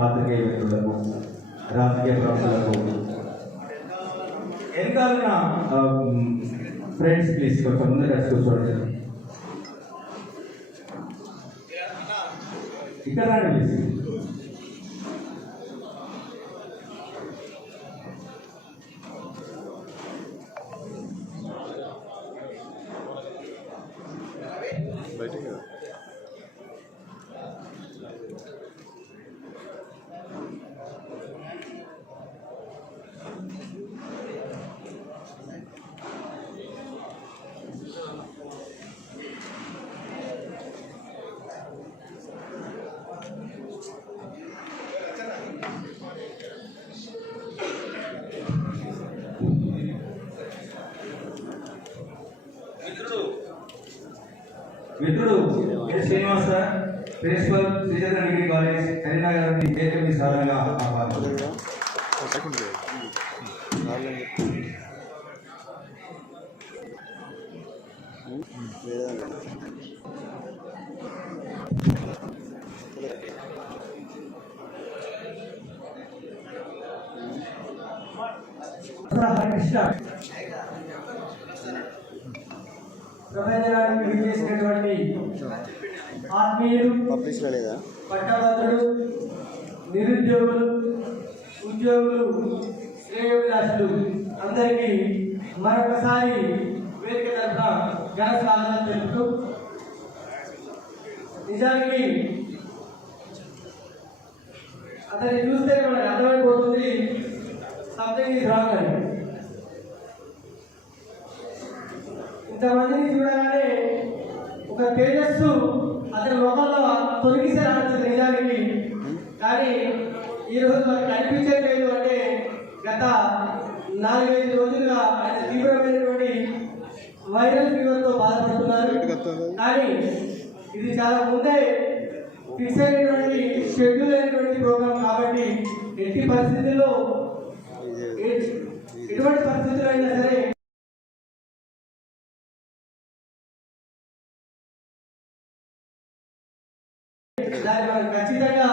పాత్రికేయ మిత్రులకు రాజకీయ ప్రముఖులకు వెనకాలన ఫ్రెండ్స్ ప్లీజ్ కొంచెం ముందు కలిసి కూర్చోండి ఇక్కడ రండి ప్లీజ్ మిత్రుడు S Srinivas sir principal Srichandra degree college Karimnagar నుండి ఏకమి సాధనగా ఆహ్వానం కృష్ణ ప్రపంచనానికి విజేసినటువంటి ఆత్మీయులు పట్టభద్రులు నిరుద్యోగులు ఉద్యోగులు శ్రేయోభిలాషులు అందరికీ మరొకసారి వేదిక తరఫున ఘన సాధన తెలుపుతూ నిజానికి అతన్ని చూస్తే మనకు అర్థమైపోతుంది. ఇంతమందిని చూడగానే ఒక తేజస్సు అతని లోకంలో తొలగిసే రాడుతుంది నిజానికి. కానీ ఈరోజు మనకు కనిపించట్లేదు అంటే గత నాలుగైదు రోజులుగా ఆయన తీవ్రమైనటువంటి వైరల్ ఫీవర్తో బాధపడుతున్నారు. కానీ ఇది చాలా ముందే ఫిక్స్ అయినటువంటి షెడ్యూల్ అయినటువంటి ప్రోగ్రామ్ కాబట్టి ఎట్టి పరిస్థితుల్లో ఎటువంటి పరిస్థితులు అయినా సరే దాన్ని మనం ఖచ్చితంగా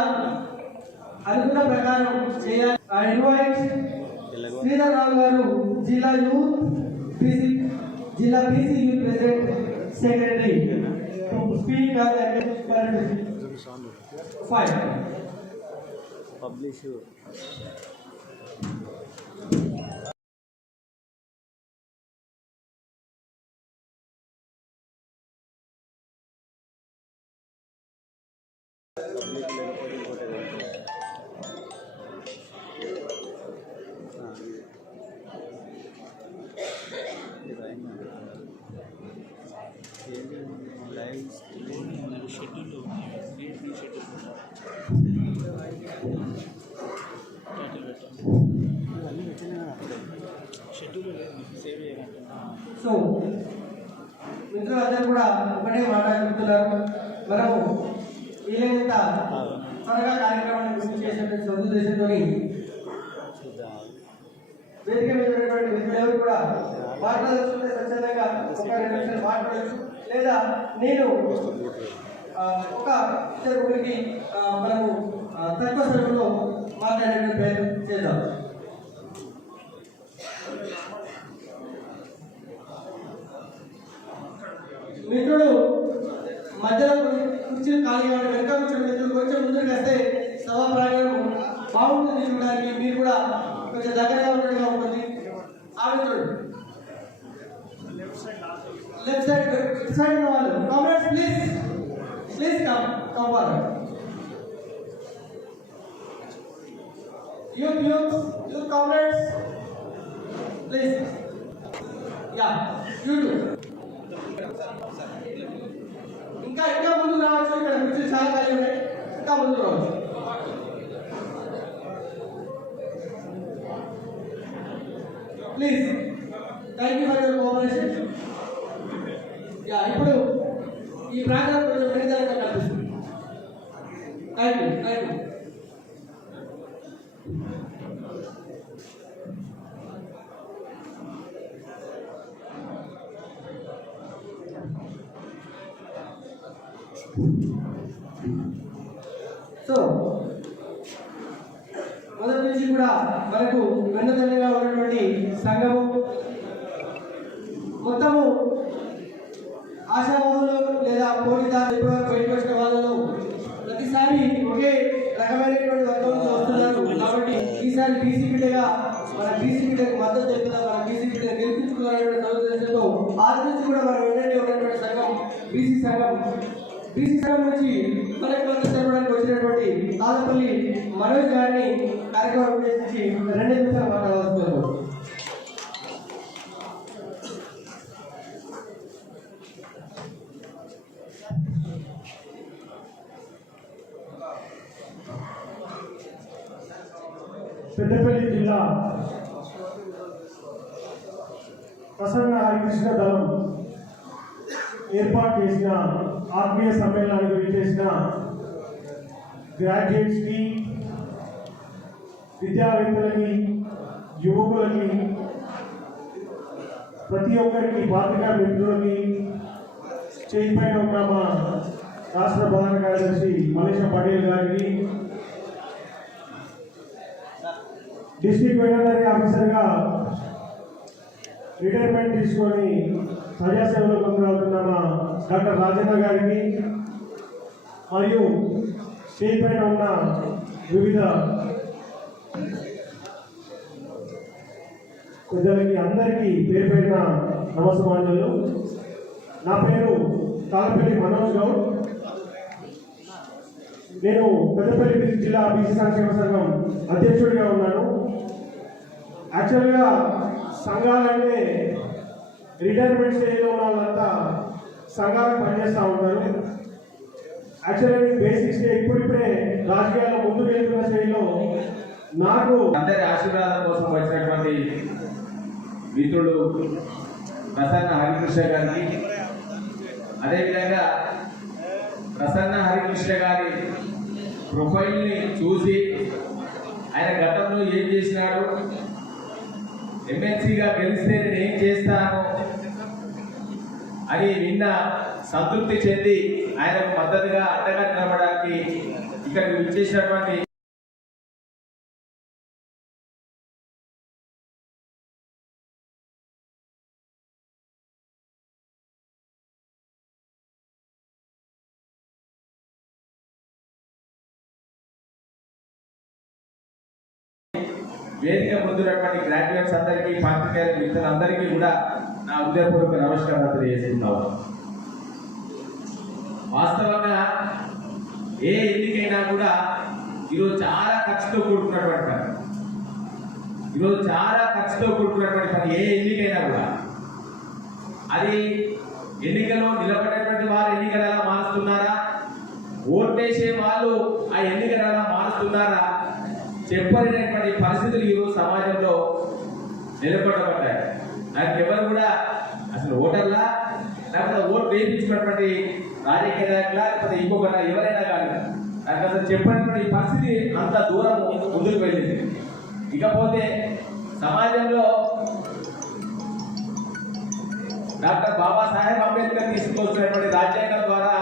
అనుకున్న ప్రకారం చేయాలి. ఆ ఇన్వైట్ శ్రీధర్ రావు గారు జిల్లా యూత్ బీసీ జిల్లా BC youth president secretary speak five. Publish. అట్లే షెడ్యూల్ లేదు సేవ్ చేయాలంటున్నా సో మిత్రులందరూ కూడా ఒకటే మాట్లాడుతున్నారు మనము వీలైనంత త్వరగా కార్యక్రమాన్ని పూర్తి చేసేటువంటి సదుద్దేశంతో చూద్దాం వేదిక మీద ఉన్నటువంటి మిత్రులు కూడా మాట్లాడాల్సింటే స్వచ్ఛందంగా ఒక రెండు నిమిషాలు మాట్లాడచ్చు లేదా నేను ఒక ఇద్దరు గురికి ఆ, మనము తక్కువ సమయంలో మాట్లాడే ప్రయత్నం చేద్దాం. మిత్రుడు మధ్యలో కొన్ని కుర్చీలు ఖాళీగా ఉంటే వెనక కూర్చున్న మిత్రులు కొంచెం ముందుకు వస్తే సభా ప్రాంగణం బాగుంటుంది చూడడానికి మీరు కూడా కొంచెం దగ్గరగా ఉన్నట్టుగా ఉంటుంది ఆ మిత్రుడు లెఫ్ట్ సైడ్ ఇటు సైడ్ ఉన్న వాళ్ళు comrades please please come come forward youth youth youth comrades please yeah you ఇక్కడ కుర్చీలు చాలా ఖాళీ ఉన్నాయి ఇంకా ముందు రావచ్చు please thank you for your cooperation yeah ఇప్పుడు ఈ ప్రాంగణం కొంచెం మెరుగైన కనిపిస్తుంది thank you thank you So మొదటి నుంచి కూడా మనకు వెన్నుదన్నుగా ఉన్నటువంటి సంఘము మొత్తము ఆశావాదులు లేదా పోలీదారు ఇప్పటివరకు బయటకు వచ్చిన వాళ్ళలో ప్రతిసారి ఒకే రకమైనటువంటి వర్గం వస్తున్నారు. కాబట్టి ఈసారి బీసీ బిడ్డగా మన బీసీ బిడ్డకు మద్దతు తెలుపుదాం మన బీసీ బిడ్డ గెలిపించుకున్నటువంటి సౌదేశంతో ఆది నుంచి కూడా మనం వెంటనే ఉన్నటువంటి సంఘం బీసీ సంఘం. బీసీ సంఘం నుంచి వచ్చినటువంటి మనోజ్ గారిని కార్యక్రమం ఉద్దేశించి రెండు నిమిషాలు మాట్లాడవస్తున్నారు పెద్దపల్లి జిల్లా ప్రసన్న హరికృష్ణ దళం ఏర్పాటు చేసిన ఆత్మీయ సమ్మేళనానికి విచ్చేసిన గ్రాడ్యుయేట్స్ని విద్యావేత్తలని యువకులని ప్రతి ఒక్కరికి పాత్రికా మిత్రులకి చేయి ఒక ఉన్న మా రాష్ట్ర ప్రధాన కార్యదర్శి మలేష పటేల్ గారిని డిస్ట్రిక్ట్ వెటర్నరీ ఆఫీసర్గా రిటైర్మెంట్ తీసుకొని ప్రజాసేవలో కొనసాగుతున్న మా డాక్టర్ రాజేంద్ర గారిని మరియు స్టేజ్ పైన ఉన్న వివిధ ప్రజలకి అందరికీ పేరు పేరిన నమస్కారాలు. నా పేరు తాళపల్లి మనోజ్ గౌడ్. నేను పెద్దపల్లి జిల్లా బీసీ సంక్షేమ సంఘం అధ్యక్షుడిగా ఉన్నాను. యాక్చువల్గా సంఘాలంటే రిటైర్మెంట్ స్టేజ్లో ఉన్న వాళ్ళంతా సంఘాలకు పనిచేస్తూ ఉంటారు. యాక్చువల్లీ నేను బేసిక్ స్టేజ్ ఇప్పుడిప్పుడే రాజకీయాల్లో ముందు వెళ్తున్న స్టేజ్లో నాకు అందరి ఆశీర్వాదం కోసం వచ్చినటువంటి మిత్రుడు ప్రసన్న హరికృష్ణ గారికి అదేవిధంగా ప్రసన్న హరికృష్ణ గారి ప్రొఫైల్ని చూసి ఆయన గతంలో ఏం చేసినాడు? ఎమ్మెల్సీగా గెలిస్తే నేను ఏం చేస్తాను? అని నిన్న సంతృప్తి చెంది ఆయనకు మద్దతుగా అండగా నిలబడడానికి ఇక్కడికి విచ్చేసినటువంటి వేదిక ముందున్నటువంటి గ్రాడ్యుయేట్స్ అందరికీ పాత్రికేయుల మిత్రులందరికీ కూడా నా ఉదయపూర్వక నమస్కారాలు తెలియజేస్తున్నాను వాస్తవంగా ఏ ఎన్నికైనా కూడా ఈరోజు చాలా ఖర్చుతో కూడుకున్నటువంటి పని. ఈరోజు చాలా ఖర్చుతో కూడుకున్నటువంటి పని ఏ ఎన్నికైనా కూడా. అది ఎన్నికలో నిలబడేటువంటి వారు ఎన్నికల మారుస్తున్నారా? ఓటేసే వాళ్ళు ఆ ఎన్నికల మారుస్తున్నారా? చెప్పలేనటువంటి పరిస్థితులు ఈరోజు సమాజంలో నిలబడబడ్డాయి. నాకు ఎవరు కూడా అసలు ఓటర్లా? లేకపోతే ఓటు వేయించుకున్నటువంటి రాజకీయ నాయకులా లేకపోతే ఇంకొకట ఎవరైనా కానీ నాకు అసలు చెప్పినటువంటి పరిస్థితి అంత దూరం ముందుకు వెళ్ళింది. ఇకపోతే సమాజంలో డాక్టర్ బాబాసాహెబ్ అంబేద్కర్ తీసుకొచ్చినటువంటి రాజ్యాంగం ద్వారా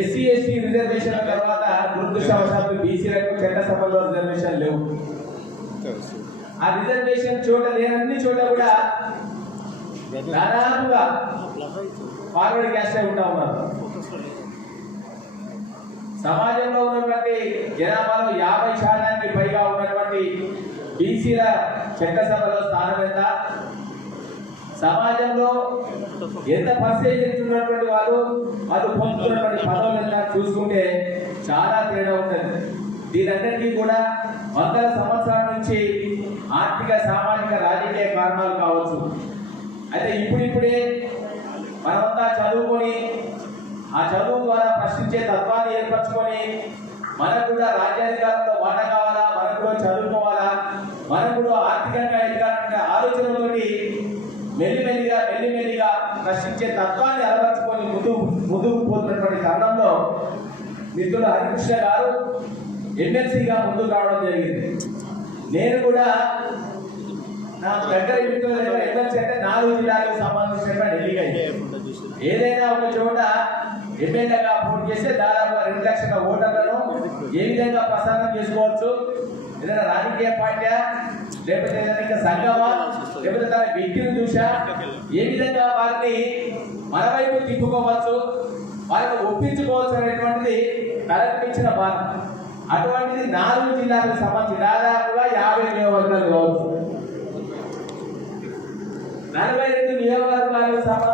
ఎస్సీ ఎస్టీ రిజర్వేషన్ తర్వాత దురదృష్టవశాత్తు బీసీలకు చట్టసభలో రిజర్వేషన్ లేవు. ఆ రిజర్వేషన్ చోట లేనన్ని చోట కూడా దాదాపుగా ఫార్వర్డ్ క్యాస్టే ఉంటా ఉన్నారు. సమాజంలో ఉన్నటువంటి జనాభాలో యాభై శాతానికి పైగా ఉన్నటువంటి బీసీల చట్టసభలో స్థానం ఎంత? సమాజంలో ఎంత పర్సేజ్ ఉన్నటువంటి వాళ్ళు? వాళ్ళు పొందుతున్నటువంటి పదవులు ఎంత? చూసుకుంటే చాలా తేడా ఉంటుంది. దీనందరికీ కూడా వందల సంవత్సరాల నుంచి ఆర్థిక సామాజిక రాజకీయ కారణాలు కావచ్చు. అయితే ఇప్పుడిప్పుడే మనమంతా చదువుకొని ఆ చదువు ద్వారా ప్రశ్నించే తత్వాన్ని ఏర్పరచుకొని మనకు కూడా రాజ్యాధికారంలో వాట కావాలా? మనకు కూడా చదువుకోవాలా? మనకు కూడా ఆర్థికంగా ఎదగాలనే ఆలోచనతోటి మెల్లిమెల్లిగా మెల్లిమెల్లిగా ప్రశ్నించే తత్వాన్ని అలవర్చుకొని ముందు ముందుకు పోతున్నటువంటి తరుణంలో మిత్రుడు హరికృష్ణ గారు ఎమ్మెల్సీగా ముందుకు రావడం జరిగింది. నేను కూడా నా దగ్గర ఎమ్మెల్సీ అంటే నాలుగు జిల్లాలకు ఎన్నికైంది ఏదైనా ఒక చోట ఎమ్మెల్యేగా పోటీ చేస్తే దాదాపు రెండు లక్షల ఓటర్లను ఏ విధంగా ప్రసారం చేసుకోవచ్చు? ఏదైనా రాజకీయ పార్టీ లేకపోతే ఏదైనా సంఘమా? లేకపోతే తన వ్యక్తిని చూసా? ఏ విధంగా వారిని మన వైపు తిప్పుకోవచ్చు? వారిని ఒప్పించుకోవచ్చు అనేటువంటిది తలపించిన బాధ అటువంటిది నాలుగు జిల్లాలకు సంబంధించి దాదాపుగా యాభై నలభై రెండు నియోజకవర్గాలకు సంబంధించిన